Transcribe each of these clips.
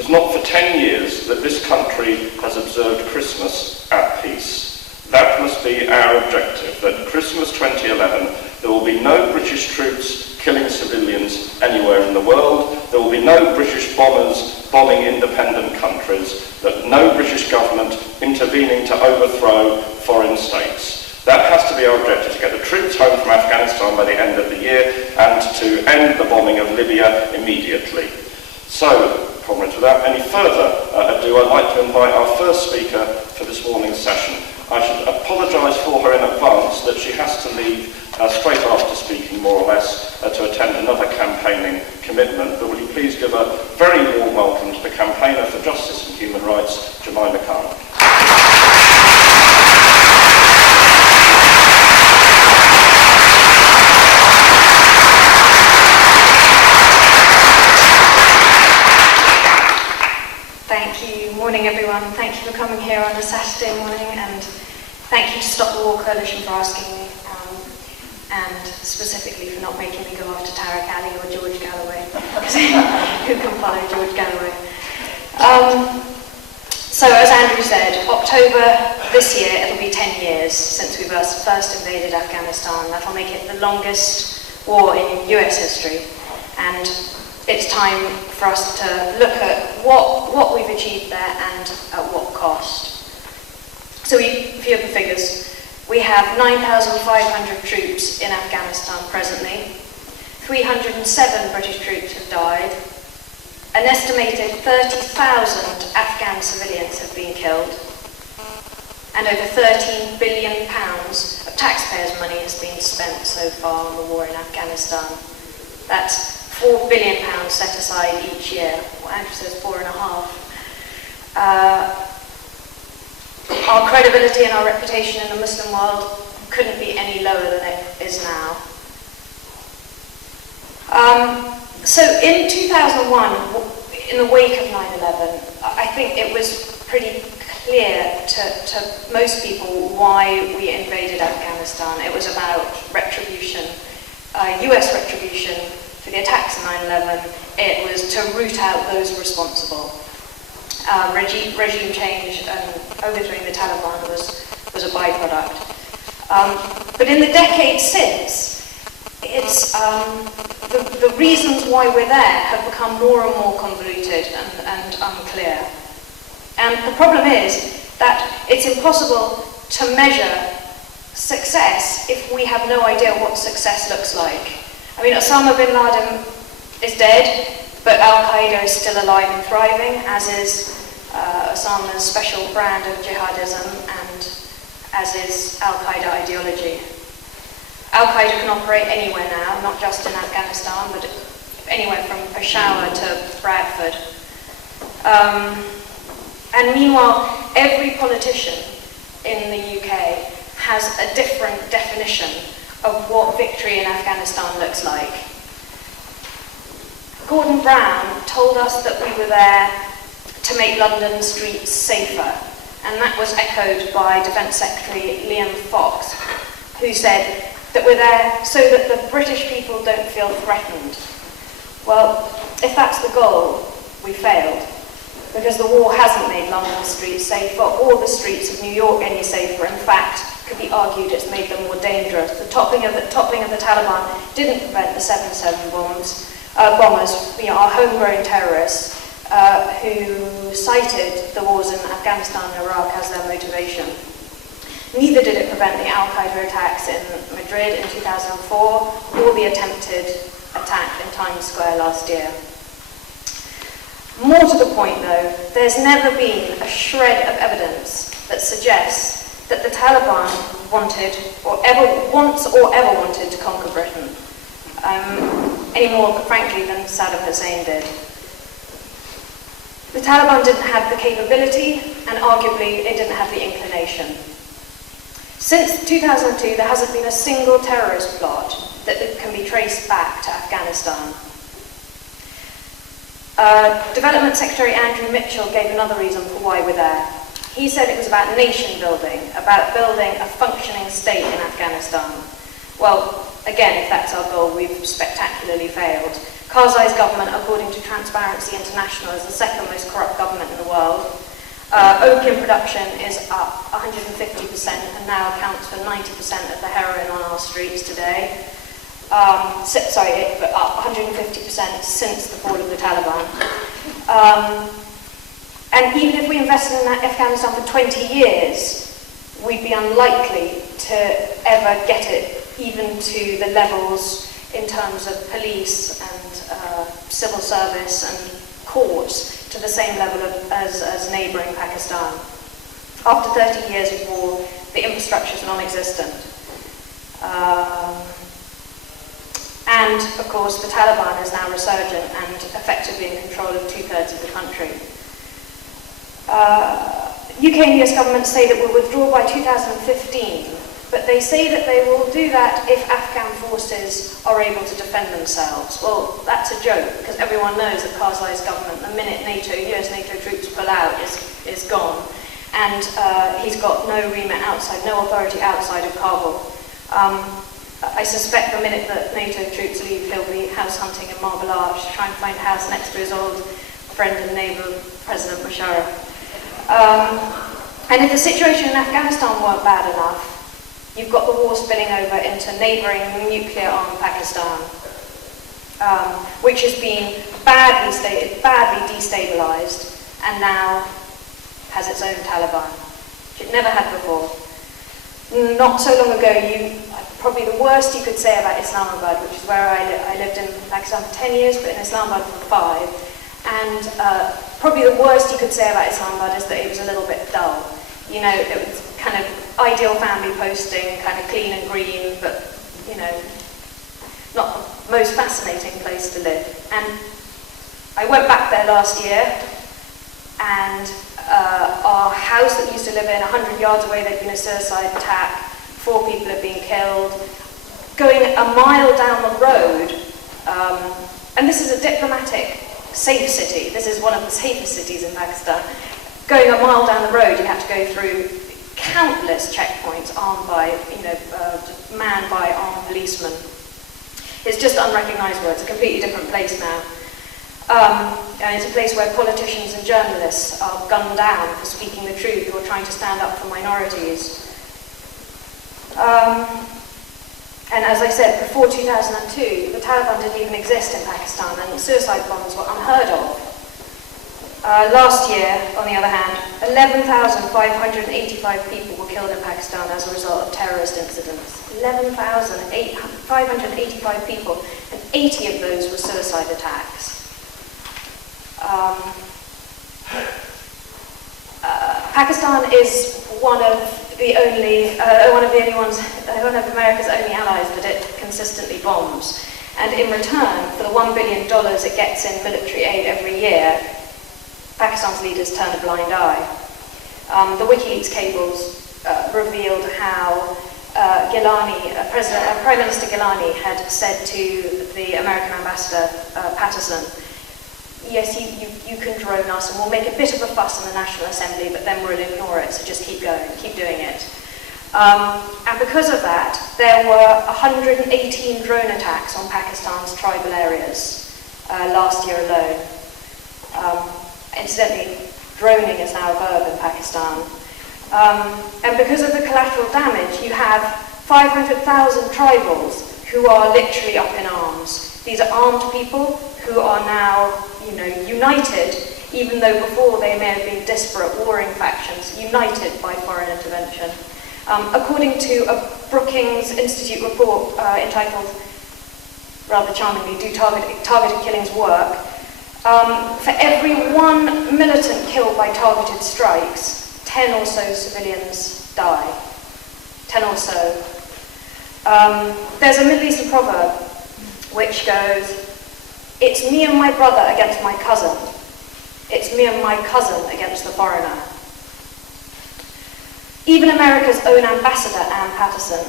It's not for 10 years that this country has observed Christmas at peace. That must be our objective, that Christmas 2011, there will be no British troops killing civilians anywhere in the world, there will be no British bombers bombing independent countries, that no British government intervening to overthrow foreign states. That has to be our objective, to get the troops home from Afghanistan by the end of the year and to end the bombing of Libya immediately. So, comrades, without any further ado, I'd like to invite our first speaker for this morning's session. I should apologise for her in advance that she has to leave straight after speaking, more or less, to attend another campaigning commitment. But will you please give a very warm welcome to the campaigner for justice and human rights, Jemima Khan. Thank you. Morning, everyone. Thank you for coming here on a Saturday morning, and thank you to Stop the War Coalition for asking me, and specifically for not making me go after Tariq Ali or George Galloway. Who can follow George Galloway? So, as Andrew said, October this year, it'll be 10 years since we first invaded Afghanistan. That'll make it the longest war in US history. And it's time for us to look at what we've achieved there and at what cost. So a few of the figures. We have 9,500 troops in Afghanistan presently. 307 British troops have died. An estimated 30,000 Afghan civilians have been killed. And over £13 billion of taxpayers' money has been spent so far on the war in Afghanistan. That's £4 billion set aside each year. Well, Andrew says 4.5. Our credibility and our reputation in the Muslim world couldn't be any lower than it is now. So in 2001, in the wake of 9/11, I think it was pretty clear to most people why we invaded Afghanistan. It was about retribution, US retribution for the attacks of 9/11. It was to root out those responsible. Regime change and overthrowing the Taliban was a byproduct. But in the decades since, it's the reasons why we're there have become more and more convoluted and unclear. And the problem is that it's impossible to measure success if we have no idea what success looks like. I mean, Osama bin Laden is dead, but Al-Qaeda is still alive and thriving, as is Osama's special brand of jihadism, and as is Al-Qaeda ideology. Al-Qaeda can operate anywhere now, not just in Afghanistan, but anywhere from Peshawar to Bradford. And meanwhile, every politician in the UK has a different definition of what victory in Afghanistan looks like. Gordon Brown told us that we were there to make London streets safer, and that was echoed by Defence Secretary Liam Fox, who said that we're there so that the British people don't feel threatened. Well, if that's the goal, we failed, because the war hasn't made London streets safer or the streets of New York any safer. In fact, could be argued it's made them more dangerous. The toppling of the Taliban didn't prevent the 7/7 bombers, our homegrown terrorists who cited the wars in Afghanistan and Iraq as their motivation. Neither did it prevent the Al-Qaeda attacks in Madrid in 2004 or the attempted attack in Times Square last year. More to the point, though, there's never been a shred of evidence that suggests that the Taliban wanted or ever wanted to conquer Britain, any more, frankly, than Saddam Hussein did. The Taliban didn't have the capability, and arguably it didn't have the inclination. Since 2002, there hasn't been a single terrorist plot that can be traced back to Afghanistan. Development Secretary Andrew Mitchell gave another reason for why we're there. He said it was about nation building, about building a functioning state in Afghanistan. Well, again, if that's our goal, we've spectacularly failed, Karzai's government, according to Transparency International, is the second most corrupt government in the world. Opium production is up 150% and now accounts for 90% of the heroin on our streets today. Up 150% since the fall of the Taliban. And even if we invested in Afghanistan for 20 years, we'd be unlikely to ever get it even to the levels in terms of police and civil service and courts to the same level as neighbouring Pakistan. After 30 years of war, the infrastructure is non-existent. And, of course, the Taliban is now resurgent and effectively in control of 2/3 of the country. UK and US governments say that we'll withdraw by 2015, but they say that they will do that if Afghan forces are able to defend themselves. Well, that's a joke, because everyone knows that Karzai's government, the minute US NATO troops pull out, is gone. And he's got no remit outside, no authority outside of Kabul. I suspect the minute that NATO troops leave, he'll be house hunting in Marble Arch, to try and find a house next to his old friend and neighbour, President Musharraf. And if the situation in Afghanistan weren't bad enough, you've got the war spilling over into neighbouring nuclear-armed Pakistan, which has been badly destabilised and now has its own Taliban, which it never had before. Not so long ago, probably the worst you could say about Islamabad, which is where I lived in Pakistan for 10 years, but in Islamabad for 5, and probably the worst you could say about Islamabad is that it was a little bit dull. You know, it was kind of ideal family posting, kind of clean and green, but, you know, not the most fascinating place to live. And I went back there last year, and our house that we used to live in, 100 yards away, there'd been a suicide attack, 4 people had been killed. Going a mile down the road, and this is a diplomatic, safe city, this is one of the safest cities in Pakistan. Going a mile down the road, you have to go through countless checkpoints manned by armed policemen. It's just unrecognisable. It's a completely different place now. And it's a place where politicians and journalists are gunned down for speaking the truth or trying to stand up for minorities. And as I said, before 2002, the Taliban didn't even exist in Pakistan, and suicide bombs were unheard of. Last year, on the other hand, 11,585 people were killed in Pakistan as a result of terrorist incidents. 11,585 people, and 80 of those were suicide attacks. Pakistan is one of America's only allies that it consistently bombs. And in return, for the $1 billion it gets in military aid every year, Pakistan's leaders turn a blind eye. The WikiLeaks cables revealed how Prime Minister Gilani had said to the American ambassador, Patterson, yes, you can drone us and we'll make a bit of a fuss in the National Assembly, but then we'll ignore it, so just keep going, keep doing it. And because of that, there were 118 drone attacks on Pakistan's tribal areas last year alone. Incidentally, droning is now a verb in Pakistan. And because of the collateral damage, you have 500,000 tribals who are literally up in arms. These are armed people who are now, united, even though before they may have been disparate warring factions, united by foreign intervention. According to a Brookings Institute report entitled, rather charmingly, Do Targeted Killings Work? For every 1 militant killed by targeted strikes, 10 or so civilians die. 10 or so. There's a Middle Eastern proverb which goes, it's me and my brother against my cousin. It's me and my cousin against the foreigner. Even America's own ambassador, Ann Patterson,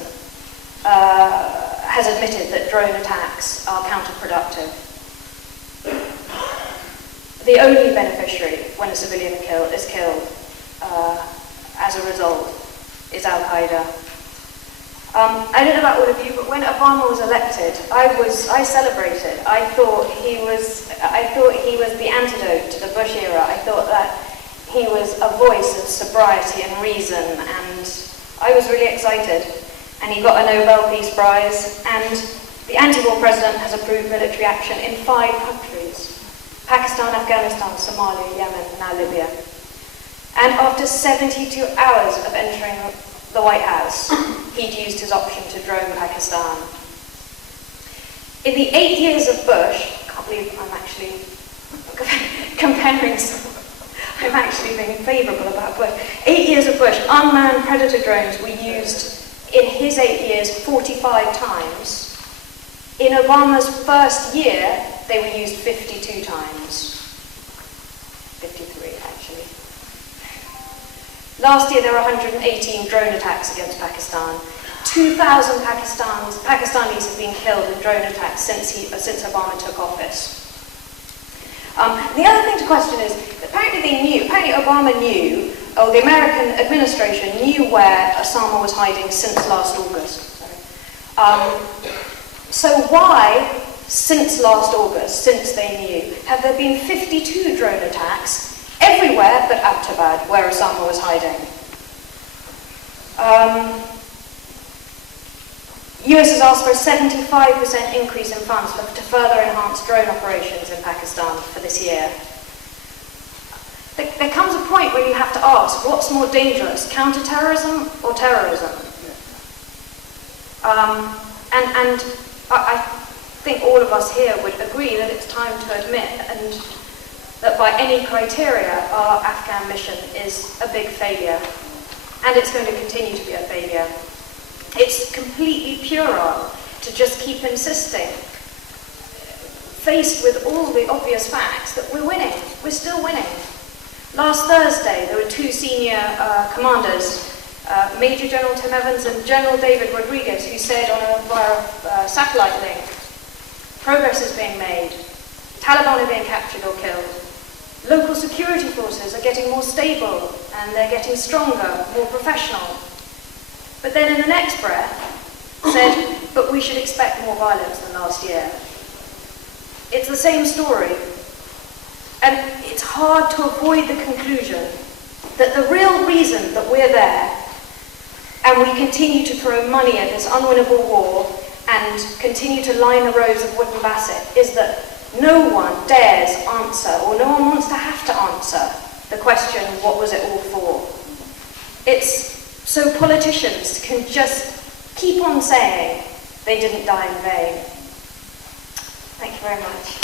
has admitted that drone attacks are counterproductive. The only beneficiary when a civilian is killed as a result is Al-Qaeda. I don't know about all of you, but when Obama was elected, I celebrated. I thought he was the antidote to the Bush era. I thought that he was a voice of sobriety and reason, and I was really excited. And he got a Nobel Peace Prize, and the anti-war president has approved military action in 5 countries: Pakistan, Afghanistan, Somalia, Yemen, now Libya. And after 72 hours of entering the White House, he'd used his option to drone Pakistan. In the 8 years of Bush, I can't believe I'm actually comparing some, I'm actually being favourable about Bush. 8 years of Bush, unmanned predator drones were used in his 8 years 45 times. In Obama's first year, they were used 52 times. 53, actually. Last year, there were 118 drone attacks against Pakistan. 2,000 Pakistanis have been killed in drone attacks since Obama took office. The other thing to question is, apparently Obama knew, or the American administration knew where Osama was hiding since last August. So why, since last August, since they knew, have there been 52 drone attacks everywhere but Abbottabad, where Osama was hiding? US has asked for a 75% increase in funds to further enhance drone operations in Pakistan for this year. There comes a point where you have to ask, what's more dangerous, counter-terrorism or terrorism? And I think all of us here would agree that it's time to admit and that by any criteria, our Afghan mission is a big failure, and it's going to continue to be a failure. It's completely puerile to just keep insisting, faced with all the obvious facts, that we're winning. We're still winning. Last Thursday, there were 2 senior commanders, Major General Tim Evans and General David Rodriguez, who said via satellite link, progress is being made, Taliban are being captured or killed, local security forces are getting more stable and they're getting stronger, more professional. But then in the next breath said, but we should expect more violence than last year. It's the same story. And it's hard to avoid the conclusion that the real reason that we're there and we continue to throw money at this unwinnable war and continue to line the roads of Wooden Basset is that no one dares answer, or no one wants to have to answer, the question, what was it all for? It's so politicians can just keep on saying they didn't die in vain. Thank you very much.